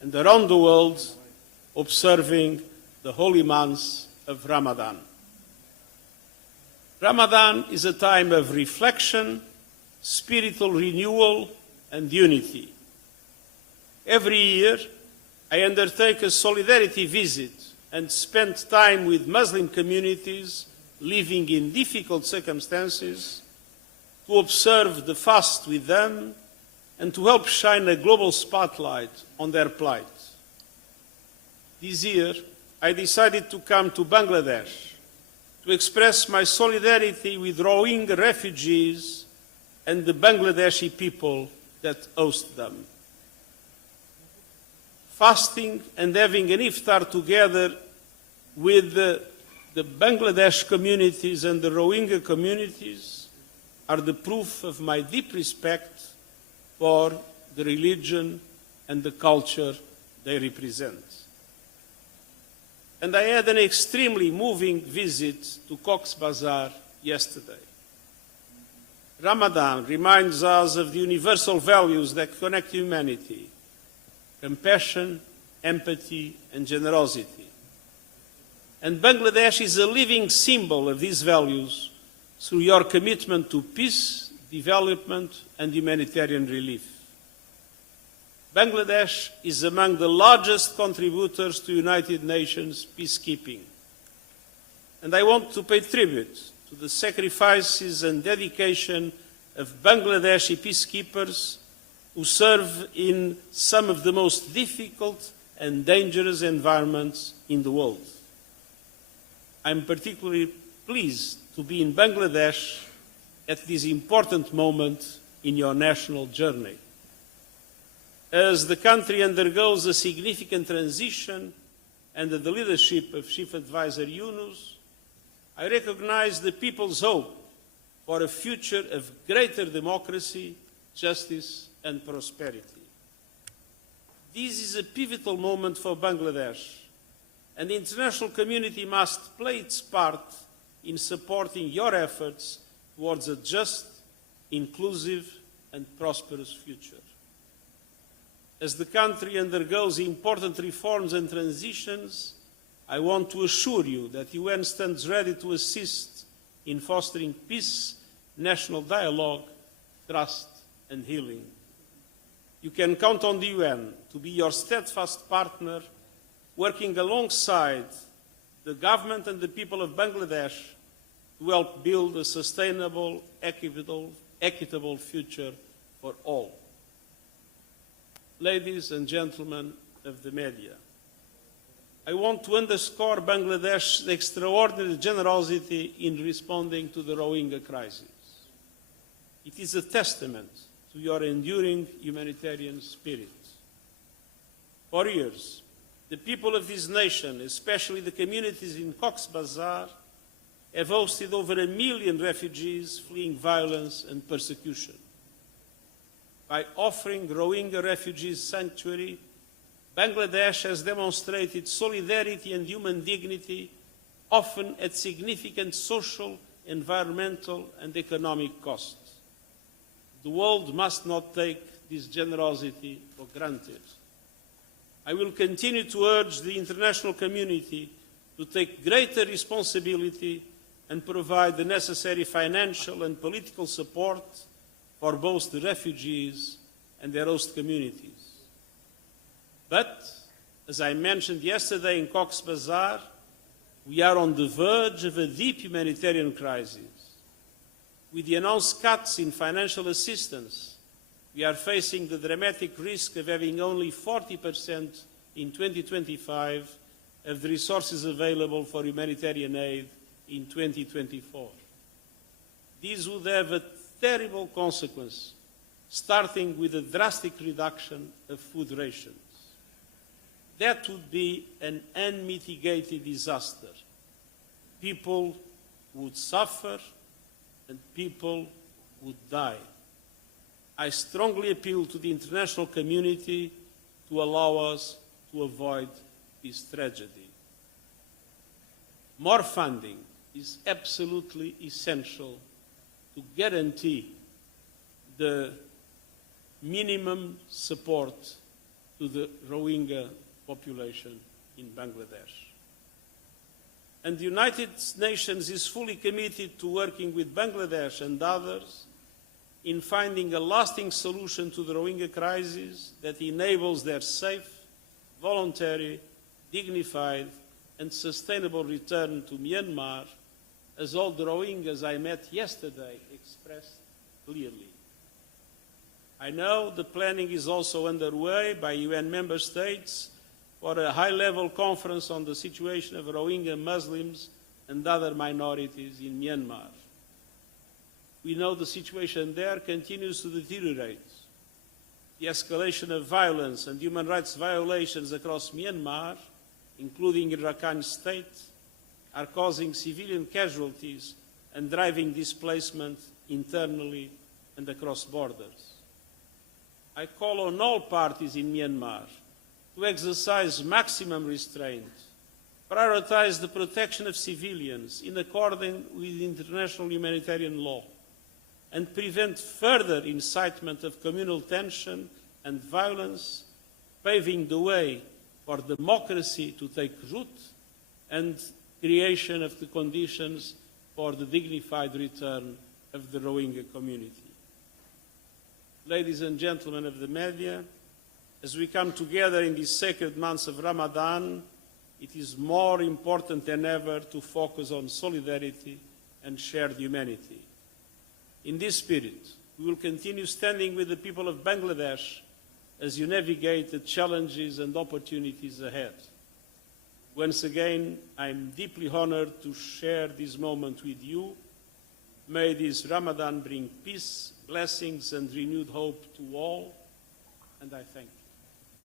and around the world observing the holy month of Ramadan. Ramadan is a time of reflection, spiritual renewal, and unity. Every year, I undertake a solidarity visit and spend time with Muslim communities living in difficult circumstances to observe the fast with them and to help shine a global spotlight on their plight. This year, I decided to come to Bangladesh to express my solidarity with Rohingya refugees and the Bangladeshi people that host them. Fasting and having an iftar together with the Bangladesh communities and the Rohingya communities are the proof of my deep respect for the religion and the culture they represent. And I had an extremely moving visit to Cox's Bazar yesterday. Ramadan reminds us of the universal values that connect humanity: compassion, empathy, and generosity. And Bangladesh is a living symbol of these values through your commitment to peace, development, and humanitarian relief. Bangladesh is among the largest contributors to United Nations peacekeeping. And I want to pay tribute to the sacrifices and dedication of Bangladeshi peacekeepers who serve in some of the most difficult and dangerous environments in the world. I'm particularly pleased to be in Bangladesh at this important moment in your national journey. As the country undergoes a significant transition under the leadership of Chief Advisor Yunus, I recognize the people's hope for a future of greater democracy, justice, and prosperity. This is a pivotal moment for Bangladesh, and the international community must play its part in supporting your efforts towards a just, inclusive, and prosperous future. As the country undergoes important reforms and transitions, I want to assure you that the UN stands ready to assist in fostering peace, national dialogue, trust, and healing. You can count on the UN to be your steadfast partner, working alongside the government and the people of Bangladesh to help build a sustainable, equitable future for all. Ladies and gentlemen of the media, I want to underscore Bangladesh's extraordinary generosity in responding to the Rohingya crisis. It is a testament to your enduring humanitarian spirit. For years, the people of this nation, especially the communities in Cox's Bazar, have hosted over 1 million refugees fleeing violence and persecution. By offering Rohingya refugees sanctuary, Bangladesh has demonstrated solidarity and human dignity, often at significant social, environmental, and economic cost. The world must not take this generosity for granted. I will continue to urge the international community to take greater responsibility and provide the necessary financial and political support for both the refugees and their host communities. But, as I mentioned yesterday in Cox's Bazar, we are on the verge of a deep humanitarian crisis. With the announced cuts in financial assistance, we are facing the dramatic risk of having only 40% in 2025 of the resources available for humanitarian aid in 2024. This would have a terrible consequence, starting with a drastic reduction of food rations. That would be an unmitigated disaster. People would suffer and people would die. I strongly appeal to the international community to allow us to avoid this tragedy. More funding is absolutely essential to guarantee the minimum support to the Rohingya population in Bangladesh. And the United Nations is fully committed to working with Bangladesh and others in finding a lasting solution to the Rohingya crisis that enables their safe, voluntary, dignified, and sustainable return to Myanmar, as all the Rohingyas I met yesterday expressed clearly. I know the planning is also underway by UN member states for a high-level conference on the situation of Rohingya Muslims and other minorities in Myanmar. We know the situation there continues to deteriorate. The escalation of violence and human rights violations across Myanmar, including in Rakhine State, are causing civilian casualties and driving displacement internally and across borders. I call on all parties in Myanmar to exercise maximum restraint, prioritize the protection of civilians in accordance with international humanitarian law, and prevent further incitement of communal tension and violence, paving the way for democracy to take root and creation of the conditions for the dignified return of the Rohingya community. Ladies and gentlemen of the media, as we come together in these sacred months of Ramadan, it is more important than ever to focus on solidarity and shared humanity. In this spirit, we will continue standing with the people of Bangladesh as you navigate the challenges and opportunities ahead. Once again, I am deeply honored to share this moment with you. May this Ramadan bring peace, blessings, and renewed hope to all, and I thank you.